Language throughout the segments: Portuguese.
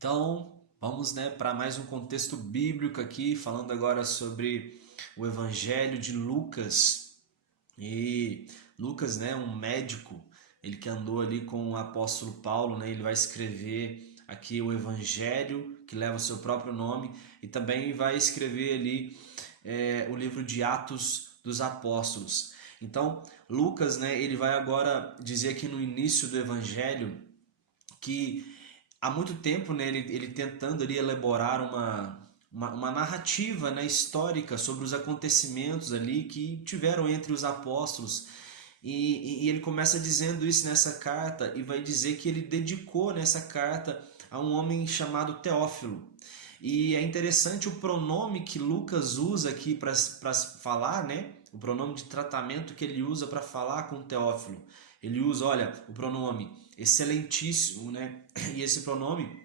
Então, vamos, para mais um contexto bíblico aqui, falando agora sobre o Evangelho de Lucas. E Lucas, um médico, ele que andou ali com o apóstolo Paulo, ele vai escrever aqui o Evangelho, que leva o seu próprio nome, e também vai escrever ali o livro de Atos dos Apóstolos. Então, Lucas, ele vai agora dizer aqui no início do Evangelho que há muito tempo, ele tentando ali elaborar uma narrativa, histórica sobre os acontecimentos ali que tiveram entre os apóstolos. E ele começa dizendo isso nessa carta e vai dizer que ele dedicou nessa carta a um homem chamado Teófilo. E é interessante o pronome que Lucas usa aqui para falar, o pronome de tratamento que ele usa para falar com Teófilo. Ele usa, olha, o pronome excelentíssimo, E esse pronome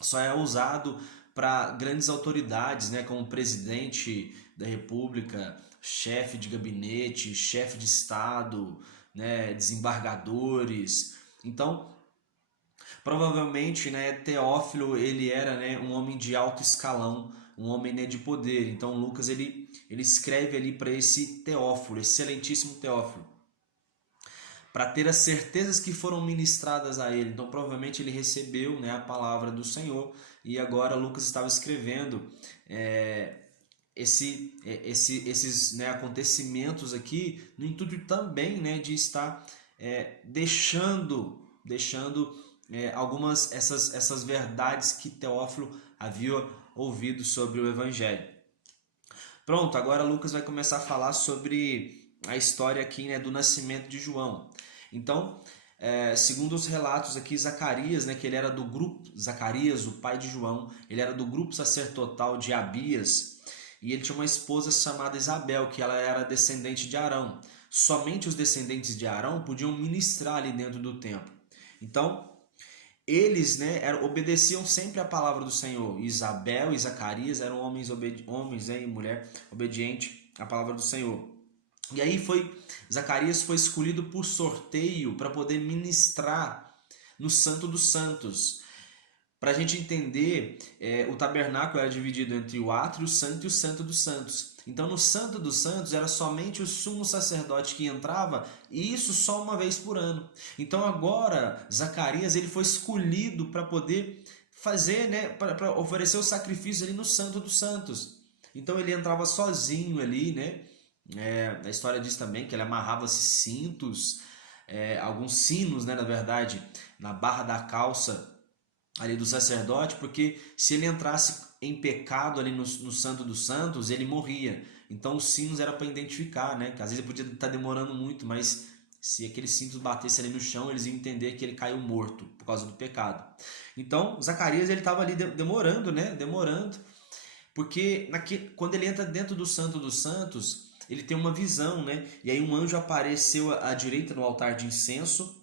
só é usado para grandes autoridades, como presidente da República, chefe de gabinete, chefe de Estado, desembargadores. Então, provavelmente, Teófilo ele era um homem de alto escalão, um homem de poder. Então, Lucas ele escreve ali para esse Teófilo, excelentíssimo Teófilo, para ter as certezas que foram ministradas a ele. Então, provavelmente ele recebeu a palavra do Senhor e agora Lucas estava escrevendo esses acontecimentos aqui no intuito também de estar deixando algumas essas verdades que Teófilo havia ouvido sobre o Evangelho. Pronto, agora Lucas vai começar a falar sobre a história aqui do nascimento de João. Então, segundo os relatos aqui, Zacarias, que ele era do grupo, Zacarias, o pai de João, ele era do grupo sacerdotal de Abias, e ele tinha uma esposa chamada Isabel, que ela era descendente de Arão. Somente os descendentes de Arão podiam ministrar ali dentro do templo. Então, eles obedeciam sempre à palavra do Senhor. Isabel e Zacarias eram homens e mulher obediente à palavra do Senhor. E aí Zacarias foi escolhido por sorteio para poder ministrar no Santo dos Santos. Para a gente entender, o tabernáculo era dividido entre o átrio, o santo e o Santo dos Santos. Então, no Santo dos Santos era somente o sumo sacerdote que entrava, e isso só uma vez por ano. Então, agora, Zacarias ele foi escolhido para poder fazer, para oferecer o sacrifício ali no Santo dos Santos. Então, ele entrava sozinho ali, a história diz também que ele amarrava-se cintos, alguns sinos, na verdade, na barra da calça ali do sacerdote, porque se ele entrasse em pecado ali no Santo dos Santos, ele morria. Então os sinos era para identificar, que às vezes podia estar demorando muito, mas se aqueles cintos batessem ali no chão, eles iam entender que ele caiu morto por causa do pecado. Então Zacarias ele estava ali demorando, porque quando ele entra dentro do Santo dos Santos, ele tem uma visão, E aí um anjo apareceu à direita no altar de incenso.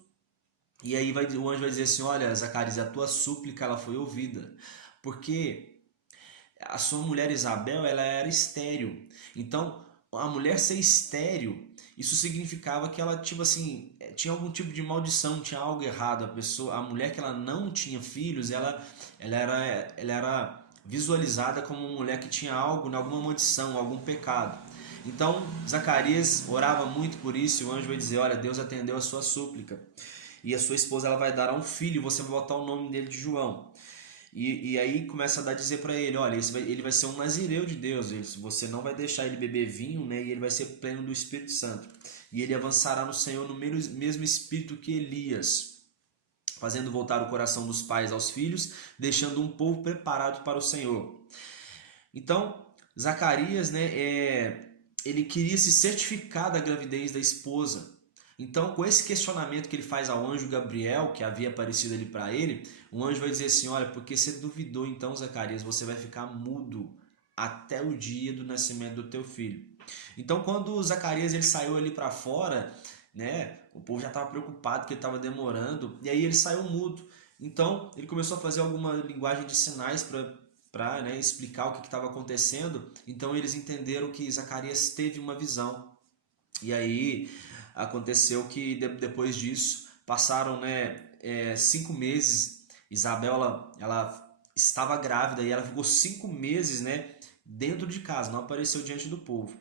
E aí o anjo vai dizer assim: olha, Zacarias, a tua súplica ela foi ouvida, porque a sua mulher Isabel ela era estéril. Então, a mulher ser estéril, isso significava que ela tinha algum tipo de maldição, tinha algo errado. A mulher que ela não tinha filhos, ela era visualizada como uma mulher que tinha algo, alguma maldição, algum pecado. Então, Zacarias orava muito por isso, e o anjo vai dizer: olha, Deus atendeu a sua súplica. E a sua esposa ela vai dar a um filho, e você vai botar o nome dele de João. E aí começa a dizer para ele: olha, ele vai ser um nazireu de Deus, você não vai deixar ele beber vinho, e ele vai ser pleno do Espírito Santo. E ele avançará no Senhor no mesmo espírito que Elias, fazendo voltar o coração dos pais aos filhos, deixando um povo preparado para o Senhor. Então, Zacarias, ele queria se certificar da gravidez da esposa. Então, com esse questionamento que ele faz ao anjo Gabriel, que havia aparecido ali para ele, o anjo vai dizer assim: olha, porque você duvidou, então, Zacarias, você vai ficar mudo até o dia do nascimento do teu filho. Então, quando Zacarias ele saiu ali para fora, o povo já estava preocupado que ele estava demorando, e aí ele saiu mudo. Então, ele começou a fazer alguma linguagem de sinais para explicar o que estava acontecendo. Então, eles entenderam que Zacarias teve uma visão. E aí aconteceu que depois disso passaram 5 meses. Isabel ela estava grávida e ela ficou 5 meses, né, dentro de casa, não apareceu diante do povo.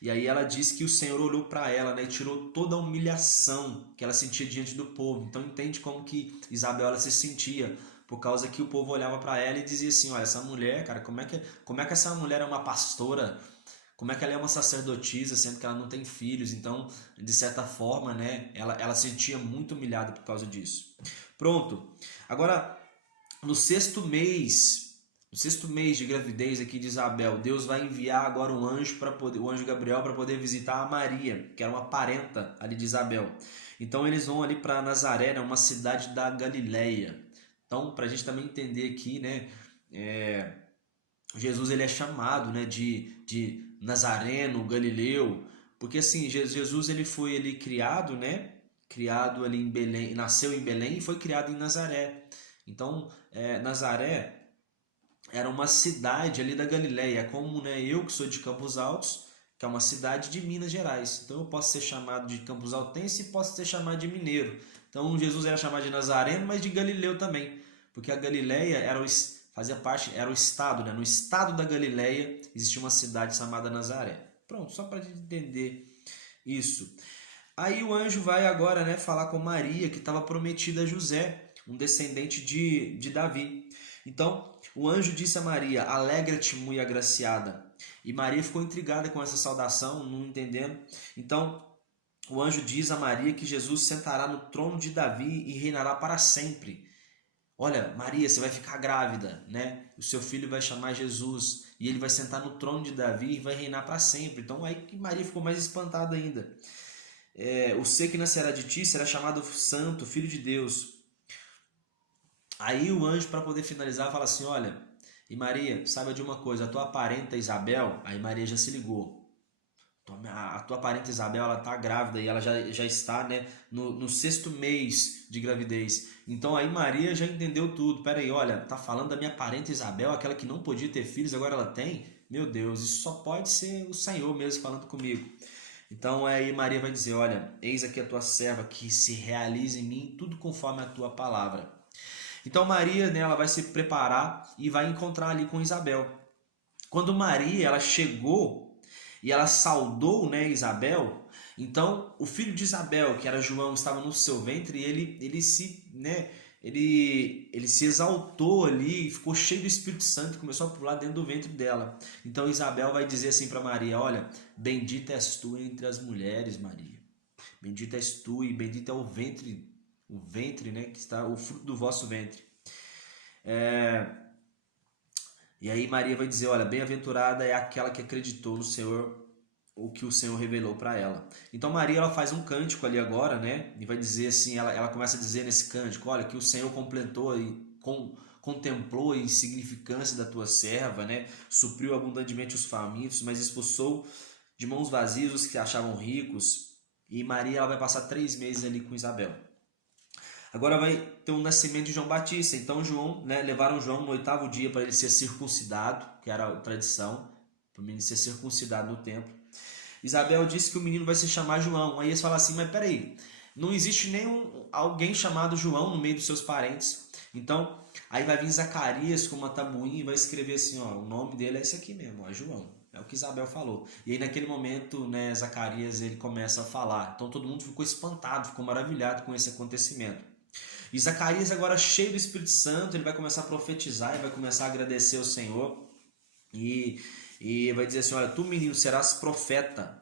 E aí ela diz que o Senhor olhou para ela, né, e tirou toda a humilhação que ela sentia diante do povo. Então entende como que Isabel ela se sentia, por causa que o povo olhava para ela e dizia assim, olha, essa mulher, cara, como é que essa mulher é uma pastora? Como é que ela é uma sacerdotisa, sendo que ela não tem filhos? Então, de certa forma, né, ela se sentia muito humilhada por causa disso. Pronto. Agora, no sexto mês, no sexto mês de gravidez aqui de Isabel, Deus vai enviar agora um anjo para poder, o anjo Gabriel para poder visitar a Maria, que era uma parenta ali de Isabel. Então eles vão ali para Nazaré, né, uma cidade da Galileia. Então, para a gente também entender aqui, né, é, Jesus ele é chamado, né, de Nazareno, Galileu, porque assim Jesus ele foi ele criado, né, criado ali em Belém, nasceu em Belém e foi criado em Nazaré. Então, Nazaré era uma cidade ali da Galileia, como, né, eu que sou de Campos Altos, que é uma cidade de Minas Gerais. Então eu posso ser chamado de Campos Altense e posso ser chamado de mineiro. Então Jesus era chamado de Nazareno, mas de Galileu também, porque a Galileia fazia parte, era o estado, né? No estado da Galileia existia uma cidade chamada Nazaré. Pronto, só para entender isso. Aí o anjo vai agora, né, falar com Maria, que estava prometida a José, um descendente de Davi. Então, o anjo disse a Maria, alegra-te, muito agraciada. E Maria ficou intrigada com essa saudação, não entendendo. Então, o anjo diz a Maria que Jesus sentará no trono de Davi e reinará para sempre. Olha, Maria, você vai ficar grávida, né? O seu filho vai chamar Jesus e ele vai sentar no trono de Davi e vai reinar para sempre. Então, aí que Maria ficou mais espantada ainda. O ser que nascerá de ti será chamado Santo, Filho de Deus. Aí o anjo, para poder finalizar, fala assim, olha, e Maria, saiba de uma coisa, a tua parenta Isabel, aí Maria já se ligou, a tua parenta Isabel, ela está grávida e ela já está, né, no sexto mês de gravidez. Então aí Maria já entendeu tudo. Pera aí, olha, tá falando da minha parenta Isabel, aquela que não podia ter filhos, agora ela tem? Meu Deus, isso só pode ser o Senhor mesmo falando comigo. Então aí Maria vai dizer, olha, eis aqui a tua serva, que se realize em mim tudo conforme a tua palavra. Então Maria, né, ela vai se preparar e vai encontrar ali com Isabel. Quando Maria ela chegou e ela saudou, né, Isabel, então o filho de Isabel, que era João, estava no seu ventre e ele se exaltou ali, ficou cheio do Espírito Santo e começou a pular dentro do ventre dela. Então Isabel vai dizer assim para Maria, olha, bendita és tu entre as mulheres, Maria. Bendita és tu e bendito é o ventre, né, que está o fruto do vosso ventre. E aí Maria vai dizer, olha, bem-aventurada é aquela que acreditou no Senhor, o que o Senhor revelou para ela. Então Maria ela faz um cântico ali agora, né, e vai dizer assim, ela começa a dizer nesse cântico, olha, que o Senhor completou e contemplou a insignificância da tua serva, né, supriu abundantemente os famintos, mas expulsou de mãos vazias os que achavam ricos. E Maria ela vai passar 3 meses ali com Isabel. Agora vai ter o nascimento de João Batista. Então João, né, levaram João no 8º dia para ele ser circuncidado, que era a tradição, para o menino ser circuncidado no templo. Isabel disse que o menino vai se chamar João. Aí eles falam assim, mas peraí, não existe alguém chamado João no meio dos seus parentes. Então, aí vai vir Zacarias com uma tabuinha e vai escrever assim, ó, o nome dele é esse aqui mesmo, ó, João. É o que Isabel falou. E aí naquele momento, né, Zacarias ele começa a falar. Então todo mundo ficou espantado, ficou maravilhado com esse acontecimento. E Zacarias agora cheio do Espírito Santo, ele vai começar a profetizar e vai começar a agradecer ao Senhor. E vai dizer assim, olha, tu menino serás profeta.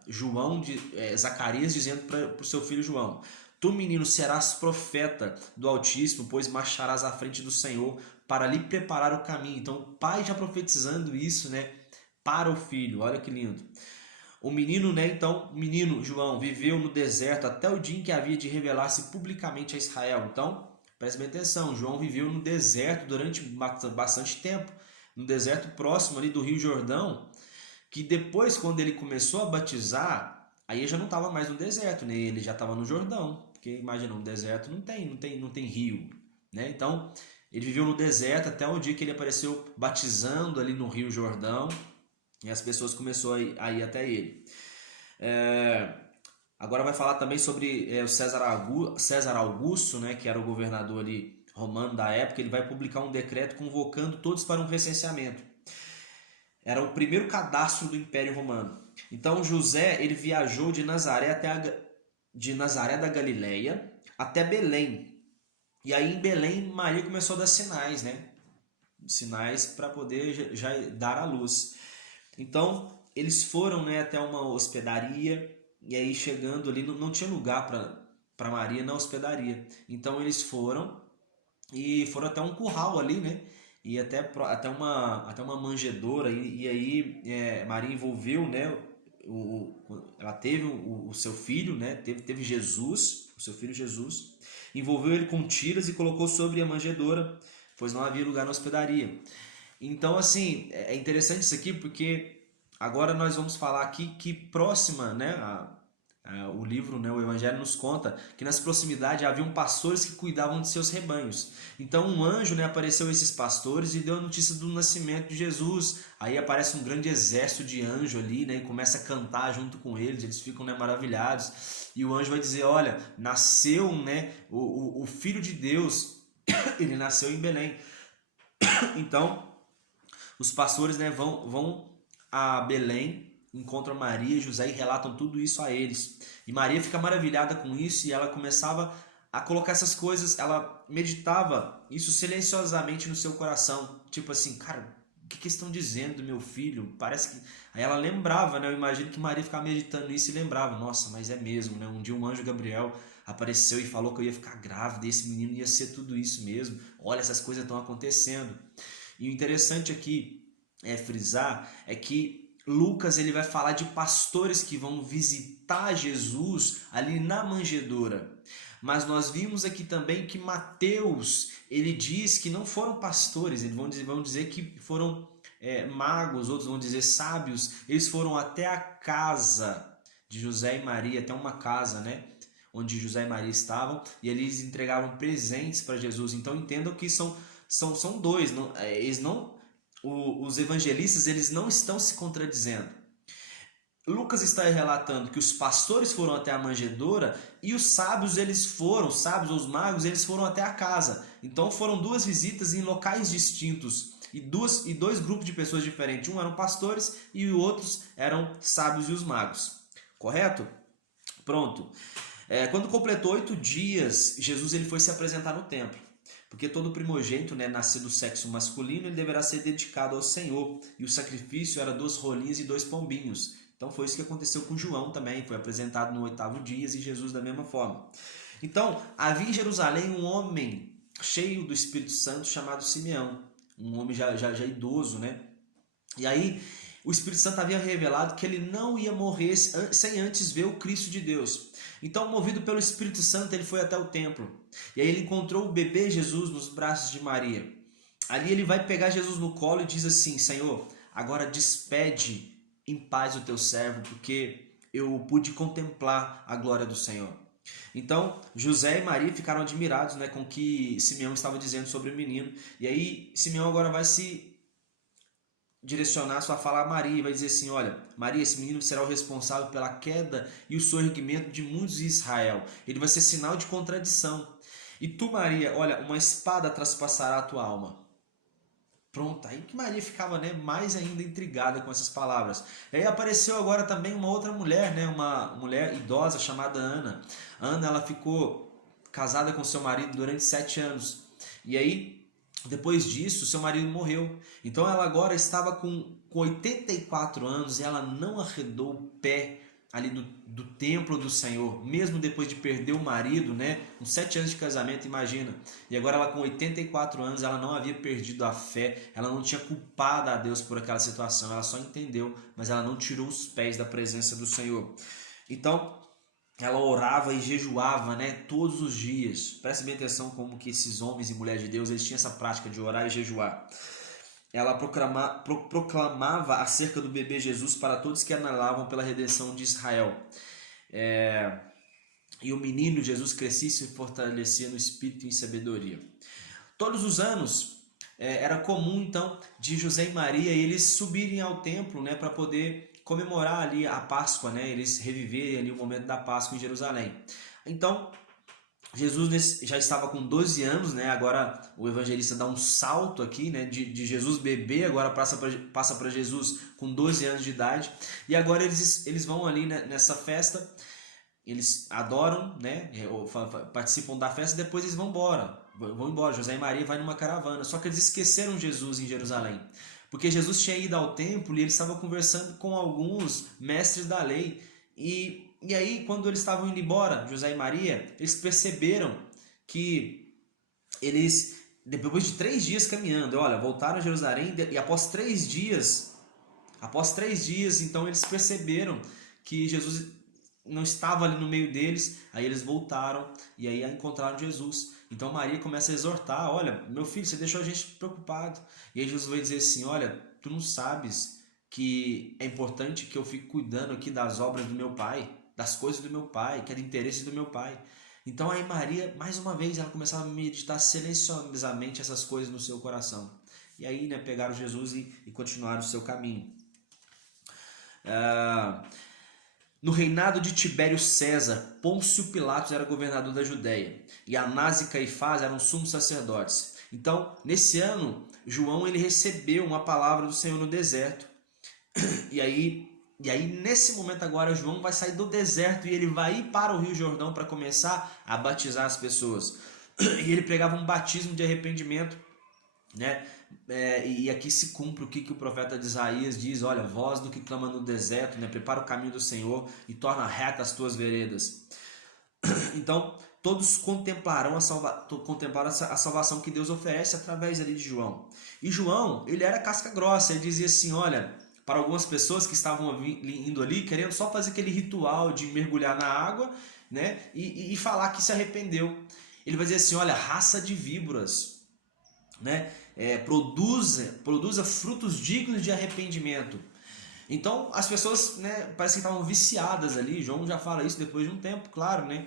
Zacarias dizendo para o seu filho João, tu menino serás profeta do Altíssimo, pois marcharás à frente do Senhor para lhe preparar o caminho. Então o pai já profetizando isso, né, para o filho, olha que lindo. O menino, né, então, o menino João viveu no deserto até o dia em que havia de revelar-se publicamente a Israel. Então, preste bem atenção, João viveu no deserto durante bastante tempo, no deserto próximo ali do Rio Jordão, que depois, quando ele começou a batizar, aí ele já não estava mais no deserto, né? Ele já estava no Jordão, porque imagina, no deserto não tem rio, né? Então, ele viveu no deserto até o dia que ele apareceu batizando ali no Rio Jordão, e as pessoas começaram a ir até ele. Agora vai falar também sobre o César Augusto, né, que era o governador ali romano da época, ele vai publicar um decreto convocando todos para um recenseamento. Era o primeiro cadastro do Império Romano. Então José, ele viajou de Nazaré da Galileia até Belém. E aí em Belém Maria começou a dar sinais, né? Sinais para poder já dar à luz. Então eles foram, né, até uma hospedaria, e aí chegando ali não tinha lugar para Maria na hospedaria. Então eles foram até um curral ali, né? E até uma manjedoura, e aí Maria envolveu, né? Ela teve o seu filho, né? Teve Jesus, o seu filho Jesus, envolveu ele com tiras e colocou sobre a manjedoura, pois não havia lugar na hospedaria. Então, assim, é interessante isso aqui, porque agora nós vamos falar aqui que próxima, né? O livro, né, o Evangelho nos conta que nas proximidades haviam pastores que cuidavam de seus rebanhos. Então um anjo, né, apareceu a esses pastores e deu a notícia do nascimento de Jesus. Aí aparece um grande exército de anjos ali, né, e começa a cantar junto com eles ficam, né, maravilhados. E o anjo vai dizer, olha, nasceu, né, o Filho de Deus, ele nasceu em Belém. Então os pastores, né, vão a Belém, encontram Maria e José e relatam tudo isso a eles. E Maria fica maravilhada com isso, e ela começava a colocar essas coisas, ela meditava isso silenciosamente no seu coração. Tipo assim, cara, o que estão dizendo do meu filho? Parece que... Aí ela lembrava, né? Eu imagino que Maria ficava meditando nisso e lembrava, nossa, mas é mesmo, né? Um dia um anjo Gabriel apareceu e falou que eu ia ficar grávida, e esse menino ia ser tudo isso mesmo. Olha, essas coisas estão acontecendo. E o interessante aqui frisar é que Lucas ele vai falar de pastores que vão visitar Jesus ali na manjedoura. Mas nós vimos aqui também que Mateus ele diz que não foram pastores, eles vão dizer que foram magos, outros vão dizer sábios. Eles foram até a casa de José e Maria, até uma casa, né, onde José e Maria estavam, e eles entregaram presentes para Jesus. Então entendam que são dois, os evangelistas eles não estão se contradizendo. Lucas está relatando que os pastores foram até a manjedoura e os sábios ou os magos, eles foram até a casa. Então foram duas visitas em locais distintos e dois grupos de pessoas diferentes. Um eram pastores e os outros eram sábios e os magos. Correto? Pronto. Quando completou 8 dias, Jesus ele foi se apresentar no templo. Porque todo primogênito, né, nascido do sexo masculino, ele deverá ser dedicado ao Senhor. E o sacrifício era 2 rolinhos e 2 pombinhos. Então foi isso que aconteceu com João também. Foi apresentado no 8º dia e Jesus da mesma forma. Então havia em Jerusalém um homem cheio do Espírito Santo chamado Simeão. Um homem já idoso, né? E aí o Espírito Santo havia revelado que ele não ia morrer sem antes ver o Cristo de Deus. Então, movido pelo Espírito Santo, ele foi até o templo. E aí ele encontrou o bebê Jesus nos braços de Maria. Ali ele vai pegar Jesus no colo e diz assim, Senhor, agora despede em paz o teu servo, porque eu pude contemplar a glória do Senhor. Então, José e Maria ficaram admirados, né, com o que Simeão estava dizendo sobre o menino. E aí, Simeão agora vai se direcionar sua fala a Maria e vai dizer assim, olha, Maria, esse menino será o responsável pela queda e o sorgimento de muitos de Israel. Ele vai ser sinal de contradição. E tu, Maria, olha, uma espada traspassará a tua alma. Pronto, aí que Maria ficava, né, mais ainda intrigada com essas palavras. E aí apareceu agora também uma outra mulher, né, uma mulher idosa chamada Ana. Ana, ela ficou casada com seu marido durante 7 anos. E aí, depois disso, seu marido morreu. Então ela agora estava com 84 anos e ela não arredou o pé ali do templo do Senhor, mesmo depois de perder o marido, né? Com 7 anos de casamento, imagina. E agora ela com 84 anos, ela não havia perdido a fé, ela não tinha culpado a Deus por aquela situação, ela só entendeu, mas ela não tirou os pés da presença do Senhor. Então, ela orava e jejuava, né, todos os dias. Preste bem atenção como que esses homens e mulheres de Deus, eles tinham essa prática de orar e jejuar. Ela proclamava acerca do bebê Jesus para todos que anelavam pela redenção de Israel. E o menino Jesus crescia e se fortalecia no espírito e em sabedoria. Todos os anos era comum então de José e Maria eles subirem ao templo, né, para poder comemorar ali a Páscoa, né, eles reviverem ali o momento da Páscoa em Jerusalém. Então Jesus já estava com 12 anos, né? Agora o evangelista dá um salto aqui, né? De Jesus bebê, agora passa para Jesus com 12 anos de idade. E agora eles vão ali, né, nessa festa, eles adoram, né? Participam da festa, depois eles vão embora. Vão embora. José e Maria vai numa caravana. Só que eles esqueceram Jesus em Jerusalém. Porque Jesus tinha ido ao templo e ele estava conversando com alguns mestres da lei. E aí, quando eles estavam indo embora, José e Maria, eles perceberam que eles, depois de 3 dias caminhando, olha, voltaram a Jerusalém e após 3 dias, então eles perceberam que Jesus não estava ali no meio deles. Aí eles voltaram e aí encontraram Jesus. Então Maria começa a exortar: olha, meu filho, você deixou a gente preocupado. E aí Jesus vai dizer assim: olha, tu não sabes que é importante que eu fique cuidando aqui das obras do meu pai, das coisas do meu pai, que é do interesse do meu pai. Então aí Maria, mais uma vez, ela começava a meditar silenciosamente essas coisas no seu coração. E aí, né, pegaram Jesus e continuaram o seu caminho. No reinado de Tibério César, Pôncio Pilatos era governador da Judéia e Anás e Caifás eram sumos sacerdotes. Então, nesse ano, João ele recebeu uma palavra do Senhor no deserto. E aí, nesse momento agora, João vai sair do deserto e ele vai ir para o Rio Jordão para começar a batizar as pessoas. E ele pregava um batismo de arrependimento, né? E aqui se cumpre o que o profeta de Isaías diz: olha, voz do que clama no deserto, né? Prepara o caminho do Senhor e torna reta as tuas veredas. Então, todos contemplaram a salvação que Deus oferece através ali de João. E João, ele era casca grossa, ele dizia assim: olha, para algumas pessoas que estavam indo ali, querendo só fazer aquele ritual de mergulhar na água, né? E falar que se arrependeu. Ele vai dizer assim: olha, raça de víboras, né? Produza frutos dignos de arrependimento. Então as pessoas, né, parece que estavam viciadas ali. João já fala isso depois de um tempo, claro, né?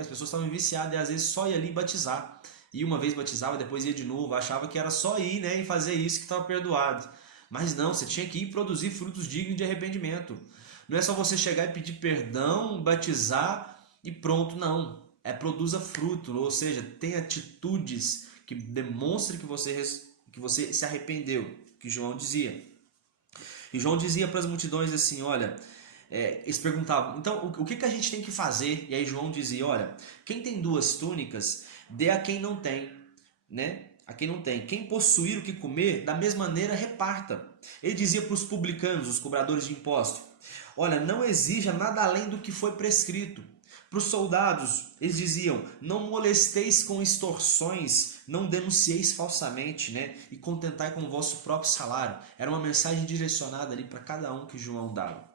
As pessoas estavam viciadas e às vezes só ia ali batizar. E uma vez batizava, depois ia de novo, achava que era só ir, né, e fazer isso que estava perdoado. Mas não, você tinha que ir produzir frutos dignos de arrependimento. Não é só você chegar e pedir perdão, batizar e pronto, não. Produza fruto, ou seja, tem atitudes que demonstrem que você se arrependeu, que João dizia. E João dizia para as multidões assim: olha, eles perguntavam, então o que a gente tem que fazer? E aí João dizia: olha, quem tem 2 túnicas, dê a quem não tem, né? A quem não tem. Quem possuir o que comer, da mesma maneira reparta. Ele dizia para os publicanos, os cobradores de impostos: olha, não exija nada além do que foi prescrito. Para os soldados, eles diziam: não molesteis com extorsões, não denuncieis falsamente, né? E contentai com o vosso próprio salário. Era uma mensagem direcionada ali para cada um que João dava.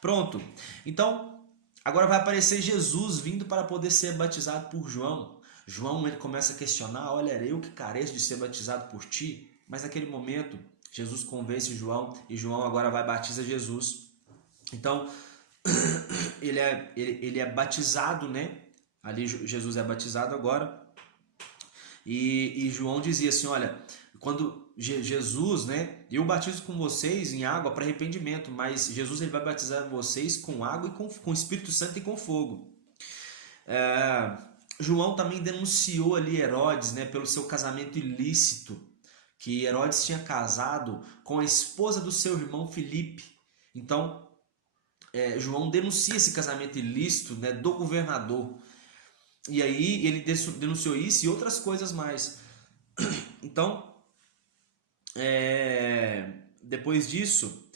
Pronto. Então, agora vai aparecer Jesus vindo para poder ser batizado por João. João ele começa a questionar: olha, eu que careço de ser batizado por ti. Mas naquele momento, Jesus convence João e João agora vai batizar Jesus. Então, ele é batizado, né? Ali Jesus é batizado agora. E João dizia assim: olha, quando Jesus, né? Eu batizo com vocês em água para arrependimento, mas Jesus ele vai batizar vocês com água e com Espírito Santo e com fogo. João também denunciou ali Herodes, né? Pelo seu casamento ilícito, que Herodes tinha casado com a esposa do seu irmão Filipe. Então, João denuncia esse casamento ilícito, né, do governador. E aí ele denunciou isso e outras coisas mais. Então, depois disso,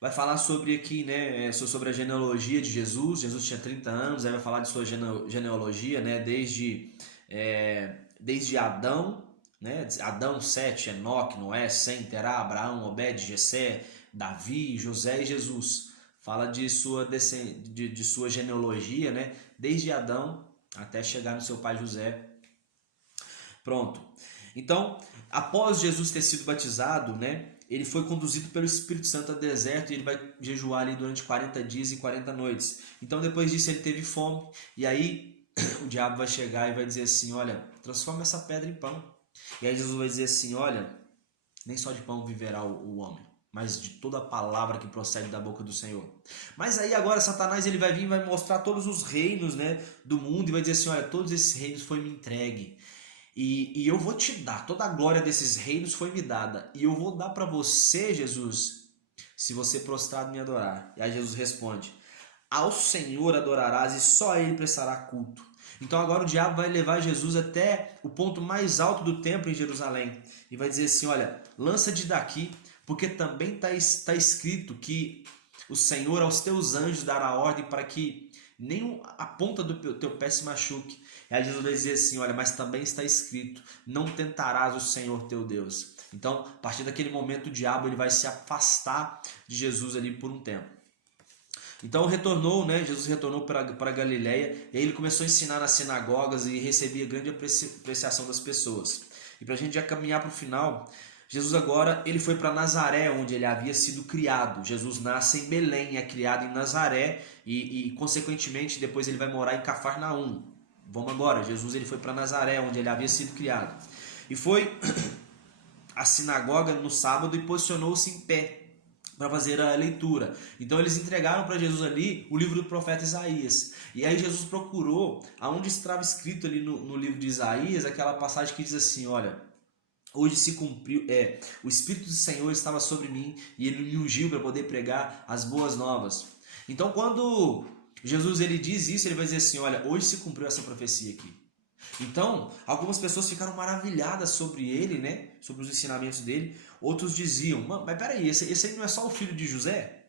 vai falar sobre aqui, né, sobre a genealogia de Jesus. Jesus tinha 30 anos, aí vai falar de sua genealogia, né, desde Adão, né, Adão, Sete, Enoque, Noé, Sem, Terá, Abraão, Obed, Jessé, Davi, José e Jesus. Fala de sua genealogia, né, desde Adão até chegar no seu pai José. Pronto. Então, após Jesus ter sido batizado, né, ele foi conduzido pelo Espírito Santo ao deserto e ele vai jejuar ali durante 40 dias e 40 noites. Então, depois disso, ele teve fome. E aí, o diabo vai chegar e vai dizer assim: olha, transforma essa pedra em pão. E aí Jesus vai dizer assim: olha, nem só de pão viverá o homem, mas de toda a palavra que procede da boca do Senhor. Mas aí agora Satanás ele vai vir e vai mostrar todos os reinos, né, do mundo e vai dizer assim, olha, todos esses reinos foi me entregue. E eu vou te dar, toda a glória desses reinos foi me dada. E eu vou dar para você, Jesus, se você prostrado me adorar. E aí Jesus responde, ao Senhor adorarás e só a Ele prestará culto. Então agora o diabo vai levar Jesus até o ponto mais alto do templo em Jerusalém. E vai dizer assim, olha, lança-te daqui, porque também está escrito que o Senhor aos teus anjos dará ordem para que nem a ponta do teu pé se machuque. E aí Jesus vai dizer assim, olha, mas também está escrito, não tentarás o Senhor teu Deus. Então, a partir daquele momento, o diabo ele vai se afastar de Jesus ali por um tempo. Então retornou, né? Jesus retornou para Galiléia e aí ele começou a ensinar nas sinagogas e recebia grande apreciação das pessoas. E para a gente já caminhar para o final, Jesus agora ele foi para Nazaré, onde ele havia sido criado. Jesus nasce em Belém, é criado em Nazaré e consequentemente depois ele vai morar em Cafarnaum. Vamos agora, Jesus ele foi para Nazaré, onde ele havia sido criado. E foi à sinagoga no sábado e posicionou-se em pé para fazer a leitura. Então eles entregaram para Jesus ali o livro do profeta Isaías. E aí Jesus procurou aonde estava escrito ali no livro de Isaías, aquela passagem que diz assim, olha, hoje se cumpriu, o Espírito do Senhor estava sobre mim e ele me ungiu para poder pregar as boas novas. Então quando Jesus ele diz isso, ele vai dizer assim, olha, hoje se cumpriu essa profecia aqui. Então, algumas pessoas ficaram maravilhadas sobre ele, né? Sobre os ensinamentos dele. Outros diziam, mas peraí, esse aí não é só o filho de José?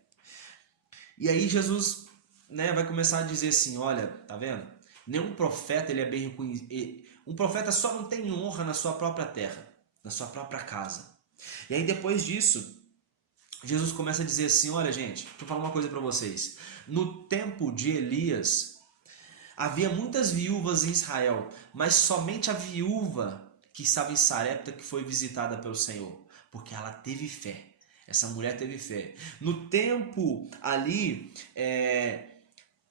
E aí Jesus, né, vai começar a dizer assim, olha, tá vendo? Nenhum profeta ele é bem reconhecido. Um profeta só não tem honra na sua própria terra, na sua própria casa. E aí depois disso, Jesus começa a dizer assim, olha gente, deixa eu falar uma coisa para vocês. No tempo de Elias, havia muitas viúvas em Israel, mas somente a viúva que estava em Sarepta que foi visitada pelo Senhor, porque ela teve fé. Essa mulher teve fé. No tempo ali,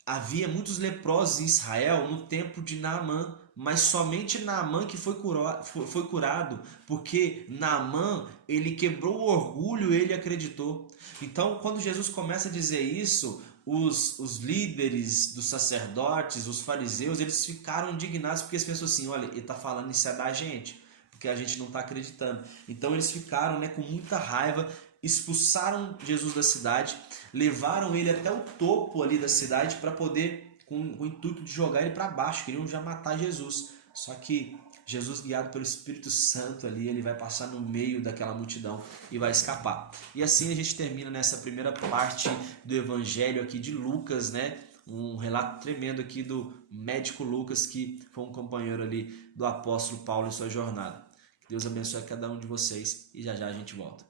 havia muitos leprosos em Israel, no tempo de Naamã, mas somente Naamã que foi curado, porque Naamã, ele quebrou o orgulho, ele acreditou. Então, quando Jesus começa a dizer isso, os líderes dos sacerdotes, os fariseus, eles ficaram indignados porque eles pensam assim, olha, ele está falando isso é da gente, porque a gente não está acreditando. Então eles ficaram, né, com muita raiva, expulsaram Jesus da cidade, levaram ele até o topo ali da cidade para poder, com o intuito de jogar ele para baixo, queriam já matar Jesus. Só que Jesus, guiado pelo Espírito Santo ali, ele vai passar no meio daquela multidão e vai escapar. E assim a gente termina nessa primeira parte do Evangelho aqui de Lucas, né? Um relato tremendo aqui do médico Lucas, que foi um companheiro ali do apóstolo Paulo em sua jornada. Que Deus abençoe cada um de vocês e já já a gente volta.